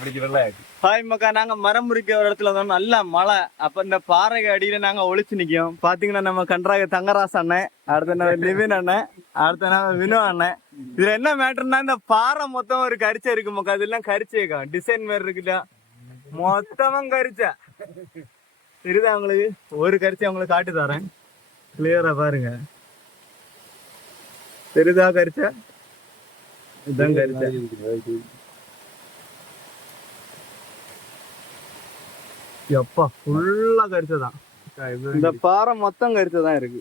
Hi மக்கா, நாங்க மரம் முறிக்க ஒரு இடத்துல இருந்தோம். நல்ல மழை. அப்ப இந்த பாறைக்கு அடியில நாங்க ஒளிச்சு நிக்கோம். பாத்தீங்கன்னா நம்ம கன்றாக தங்கராஸ் அண்ணன், அடுத்த நம்ம லிவின் அண்ணன், அடுத்த நம்ம வினோ அண்ணன். இதுல என்ன மேட்டர்னா, இந்த பாறை மொத்தம் ஒரு கரிச்சை இருக்கு மக்கா. அதெல்லாம் கரிச்சேக்கா டிசைன் மாதிரி இருக்குல்ல, மொத்தமும் கரிச்சா தெரியுதா உங்களுக்கு? ஒரு கரிச்சி உங்களுக்கு காட்டி தரேன், கிளியரா பாருங்க. தெரியுதா கரிச்சா? இதுதான் கரிச்சா. எப்பா ஃபுல்லா கரிச்சதான். இந்த பாறை மொத்தம் கரிச்சதான் இருக்கு.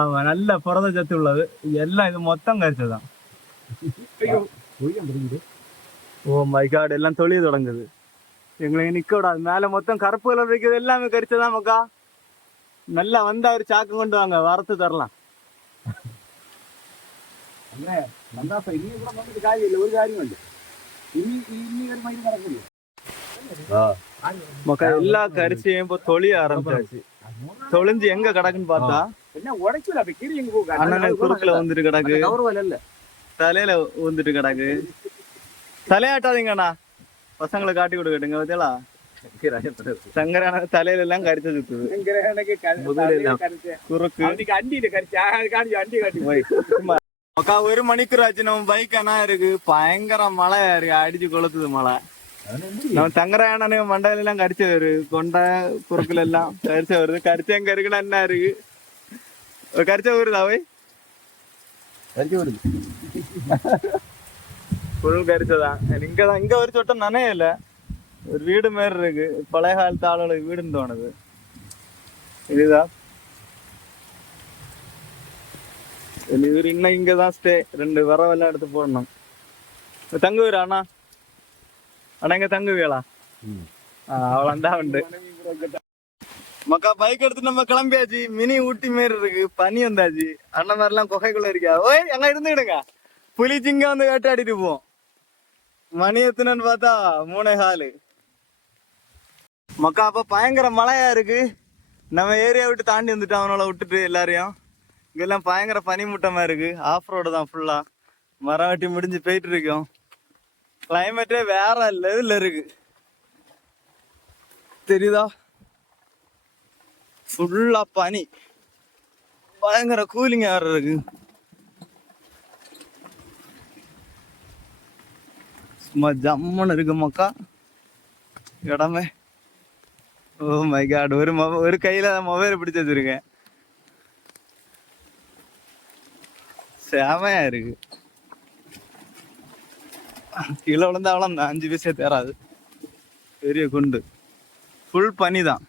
ஆமா, நல்ல புரத சத்து உள்ளது எல்லாம். இது மொத்தம் கரிச்சதான். ஓ மை காட், எல்லாம் தொழிய தொடங்குது. எங்களுக்கு நிக்க விடாது. மேல மொத்தம் கருப்பு கலர் இருக்குது, எல்லாமே கரிச்சதான் மக்கா. நல்லா வந்தா ஒரு சாக்கு கொண்டு வாங்க, வரத்து தரலாம். மக்கா எல்லா கரிசியும் இப்போ தொழிய ஆரம்பிச்சாச்சு. தொழிஞ்சு எங்க கிடக்குன்னு பார்த்தா அண்ணன் குறுக்குல வந்துட்டு கிடக்கு, தலையில வந்துட்டு கிடக்கு. தலையாட்டாதீங்கண்ணா, பசங்களை காட்டி கொடுக்கட்டுங்க. பார்த்தீங்களா, சங்கரான தலையில எல்லாம் கரிச்சு சுத்துது. குறுக்கு மக்கா 1 மணிக்கு ஆச்சு. நம்ம பைக் என்ன இருக்கு, பயங்கர மழையா இருக்கு, அடிச்சு கொளுத்துது மழை. நம்ம தங்கராயணனே மண்டையில எல்லாம் கரிச்சு வருது, கொண்டை குறுக்குல எல்லாம் கரிச்ச வருது. கரிச்ச எங்க இருக்குன்னா என்ன இருக்கு, ஒரு கரிச்ச வருதா போய் கரிச்ச வருது, ஃபுல் கரிச்சதான். இங்கதான் இங்க ஒரு சொட்டம் நனையே இல்ல. ஒரு வீடு மாதிரி இருக்கு, பழைய காலத்து ஆளுகளுக்கு வீடுன்னு தோணுது. இதுதான் இவர் இன்னும் இங்கதான் ஸ்டே. 2 வரவெல்லாம் எடுத்து போடணும். தங்குவீரா அண்ணா? அண்ணா இங்க தங்குவீங்களா? அவ்வளவுதான் உண்டு மக்கா. பைக் எடுத்து நம்ம கிளம்பியாச்சு. மினி ஊட்டி மாரி இருக்கு, பனி வந்தாச்சு. அண்ணன் மாதிரி எல்லாம் குகைக்குள்ள இருக்கா. ஓய் அங்க இருந்துடுங்க, புலி சிங்கம் வந்து வேட்டாடிட்டு போவோம். மணி எத்தனைன்னு பார்த்தா 3:15 மக்கா. அப்ப பயங்கர மழையா இருக்கு. நம்ம ஏரியா விட்டு தாண்டி வந்துட்டோம், அவனால விட்டுட்டு எல்லாரையும். இங்கெல்லாம் பயங்கர பனிமூட்டமா இருக்கு. ஆஃப் ரோடு தான் ஃபுல்லா. மரம் வெட்டி முடிஞ்சு போயிட்டு இருக்கோம். கிளைமேட்டே வேற லெவல்ல இருக்கு, தெரியுதா? ஃபுல்லா பனி, பயங்கர கூலிங் வேற இருக்கு. சும்மா ஜம்முன்னு இருக்கு மக்கா இடமே. ஓ மை காட், ஒரு கையில மொபைல் பிடிச்சு வச்சிருக்கேன். செமையா இருக்கு. கீழே விழுந்தா அவ்வளோ 5 பைசா தேராது. பெரிய குண்டு, ஃபுல் பனி தான்.